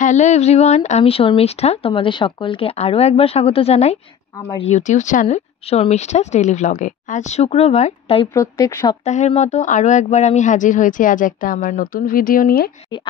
Hello everyone, আমি শর্মিষ্ঠা। তোমাদের সকলকে আরও একবার স্বাগত জানাই আমার ইউটিউব চ্যানেল শর্মিষ্ঠাস ডেইলি ভ্লগে। আজ শুক্রবার, তাই প্রত্যেক সপ্তাহের মতো আরও একবার আমি হাজির হয়েছি আজ একটা আমার নতুন ভিডিও নিয়ে।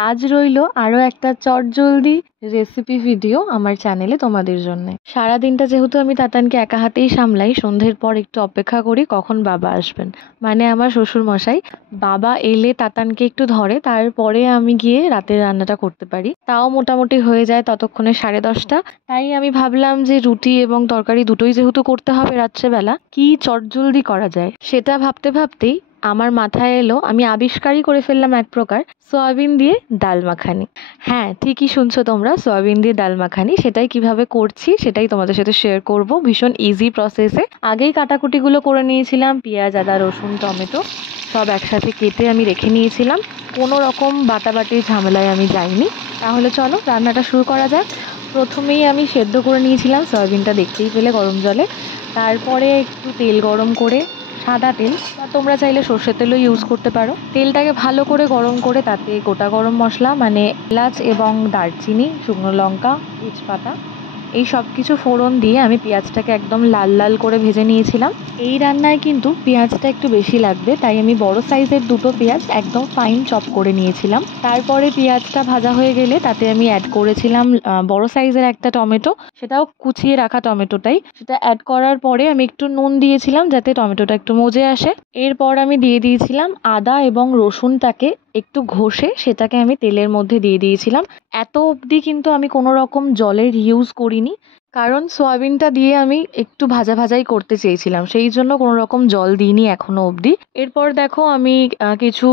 আজ রইলো আরও একটা চটজলদি রেসিপি ভিডিও আমার চ্যানেলে তোমাদের জন্য। সারাদিনটা যেহেতু আমি তাতানকে একা হাতেই সামলাই, সন্ধ্যের পর একটু অপেক্ষা করি কখন বাবা আসবেন, মানে আমার শ্বশুর মশাই। বাবা এলে তাতানকে একটু ধরে, তারপরে আমি গিয়ে রাতের রান্নাটা করতে পারি। তাও মোটামুটি হয়ে যায় ততক্ষণে 10:30। তাই আমি ভাবলাম যে রুটি এবং তরকারি দুটোই যেহেতু করতে হবে রাত্রেবেলা, কি চটজলদি করা যায় সেটা ভাবতে ভাবতেই আমার মাথায় এলো, আমি আবিষ্কারই করে ফেললাম এক প্রকার, সয়াবিন দিয়ে ডাল মাখানি। হ্যাঁ, ঠিকই শুনছো তোমরা, সয়াবিন দিয়ে ডাল মাখানি। সেটাই কিভাবে করছি সেটাই তোমাদের সাথে শেয়ার করব ভীষণ ইজি প্রসেসে। আগেই কাটাকুটিগুলো করে নিয়েছিলাম, পেঁয়াজ, আদা, রসুন, টমেটো সব একসাথে কেটে আমি রেখে নিয়েছিলাম। কোনো রকম বাটাবাটির ঝামেলায় আমি যাইনি। তাহলে চলো রান্নাটা শুরু করা যাক। প্রথমেই আমি সেদ্ধ করে নিয়েছিলাম সয়াবিনটা, দেখতেই পেলে গরম জলে। তারপরে একটু তেল গরম করে, সাদা তেল বা তোমরা চাইলে সর্ষের তেলও ইউজ করতে পারো, তেলটাকে ভালো করে গরম করে তাতে গোটা গরম মশলা মানে এলাচ এবং দারচিনি, শুকনো লঙ্কা, তেজপাতা এই সব কিছু ফোড়ন দিয়ে আমি পেঁয়াজটাকে একদম লাল লাল করে ভেজে নিয়েছিলাম। এই রান্নায় কিন্তু পেঁয়াজটা একটু বেশি লাগবে, তাই আমি বড় সাইজের দুটো পেঁয়াজ একদম ফাইন চপ করে নিয়েছিলাম। তারপরে পেঁয়াজটা ভাজা হয়ে গেলে তাতে আমি অ্যাড করেছিলাম বড় সাইজের একটা টমেটো, সেটাও কুচিয়ে রাখা টমেটোটাই। সেটা অ্যাড করার পরে আমি একটু নুন দিয়েছিলাম যাতে টমেটোটা একটু মজে আসে। এরপর আমি দিয়ে দিয়েছিলাম আদা এবং রসুনটাকে একটু ঘষে সেটাকে আমি তেলের মধ্যে দিয়ে দিয়েছিলাম। এত অবধি কিন্তু আমি কোনো রকম জলের ইউজ করিনি, কারণ সয়াবিনটা দিয়ে আমি একটু ভাজা ভাজাই করতে চেয়েছিলাম, সেই জন্য কোনো রকম জল দিইনি এখনো অবধি। এরপর দেখো আমি কিছু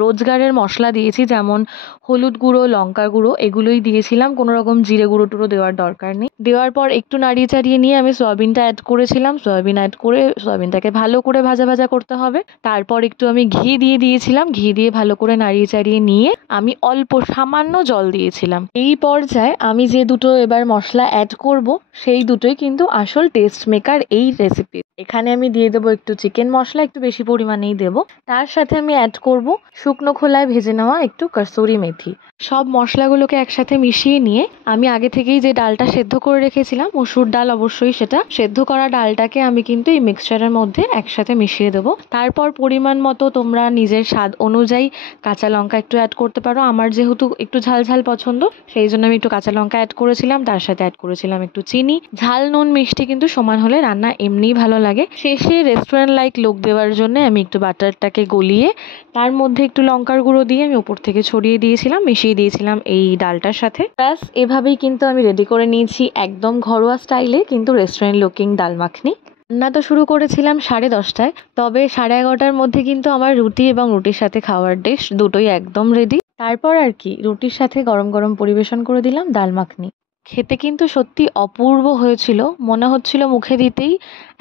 রোজগারের মশলা দিয়েছি, যেমন হলুদ গুঁড়ো, লঙ্কার গুঁড়ো, এগুলোই দিয়েছিলাম। কোনো রকম জিরে গুঁড়ো টুড়ো দেওয়ার দরকার নেই। দেওয়ার পর একটু নাড়িয়ে চাড়িয়ে নিয়ে আমি সয়াবিনটা অ্যাড করেছিলাম। সয়াবিন অ্যাড করে সয়াবিনটাকে ভালো করে ভাজা ভাজা করতে হবে। তারপর একটু আমি ঘি দিয়ে দিয়েছিলাম, ঘি দিয়ে ভালো করে নাড়িয়ে চাড়িয়ে নিয়ে আমি অল্প সামান্য জল দিয়েছিলাম। এই পর্যায়ে আমি যে দুটো এবার মশলা অ্যাড করব, সেই দুটোই কিন্তু আসল টেস্ট মেকার এই রেসিপি। এখানে আমি দিয়ে দেবো একটু চিকেন মশলা, একটু বেশি পরিমাণেই দেবো। তার সাথে আমি অ্যাড করব শুকনো খোলায় ভেজে নেওয়া একটু কসুরি মেথি। সব মশলাগুলোকে একসাথে মিশিয়ে নিয়ে আমি আগে থেকেই যে ডালটা সেদ্ধ করে রেখেছিলাম, মসুর ডাল অবশ্যই, সেটা সেদ্ধ করা ডালটাকে আমি কিন্তু এই মিক্সচারের মধ্যে একসাথে মিশিয়ে দেবো। তারপর পরিমাণ মতো তোমরা নিজের স্বাদ অনুযায়ী কাঁচা লঙ্কা একটু অ্যাড করতে পারো। আমার যেহেতু একটু ঝাল ঝাল পছন্দ, সেই জন্য আমি একটু কাঁচা লঙ্কা অ্যাড করেছিলাম। তার সাথে অ্যাড করেছিলাম একটু চিনি। ঝাল নুন মিষ্টি কিন্তু সমান হলে রান্না এমনিই ভালো লাগে। শেষে রেস্টুরেন্ট লাইক লুক দেওয়ার জন্য আমি একটু বাটারটাকে গলিয়ে তার মধ্যে একটু লঙ্কার গুঁড়ো দিয়ে আমি উপর থেকে ছড়িয়ে দিয়েছিলাম, মিশিয়ে দিয়েছিলাম এই ডালটার সাথে। ব্যাস, এভাবেই কিন্তু আমি রেডি করে নিয়েছি একদম ঘরোয়া স্টাইলে কিন্তু রেস্টুরেন্ট লুকিং ডাল মাখনি। রান্না তো শুরু করেছিলাম 10:30, তবে 11:30টার মধ্যে কিন্তু আমার রুটি এবং রুটির সাথে খাওয়ার ডিশ দুটোই একদম রেডি। তারপর আর কি, রুটির সাথে গরম গরম পরিবেশন করে দিলাম ডাল মাখনি। খেতে কিন্তু সত্যি অপূর্ব হয়েছিল, মনে হচ্ছিল মুখে দিতেই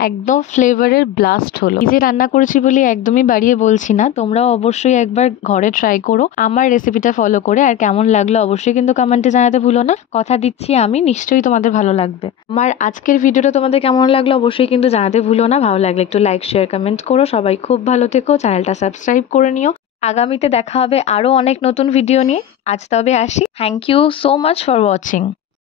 একদম ফ্লেভারের ব্লাস্ট হলো। নিজে রান্না করেছি বলে একদমই বাড়িয়ে বলছি না, তোমরাও অবশ্যই একবার ঘরে ট্রাই করো আমার রেসিপিটা ফলো করে। আর কেমন লাগলো অবশ্যই কিন্তু কমেন্টে জানাতে ভুলো না, কথা দিচ্ছি আমি নিশ্চয়ই তোমাদের ভালো লাগবে। আমার আজকের ভিডিওটা তোমাদের কেমন লাগলো অবশ্যই কিন্তু জানাতে ভুলো না। ভালো লাগলে একটু লাইক, শেয়ার, কমেন্ট করো। সবাই খুব ভালো থেকো, চ্যানেলটা সাবস্ক্রাইব করে নিও। আগামীতে দেখা হবে আরও অনেক নতুন ভিডিও নিয়ে। আজ তবে আসি, thank you so much for watching.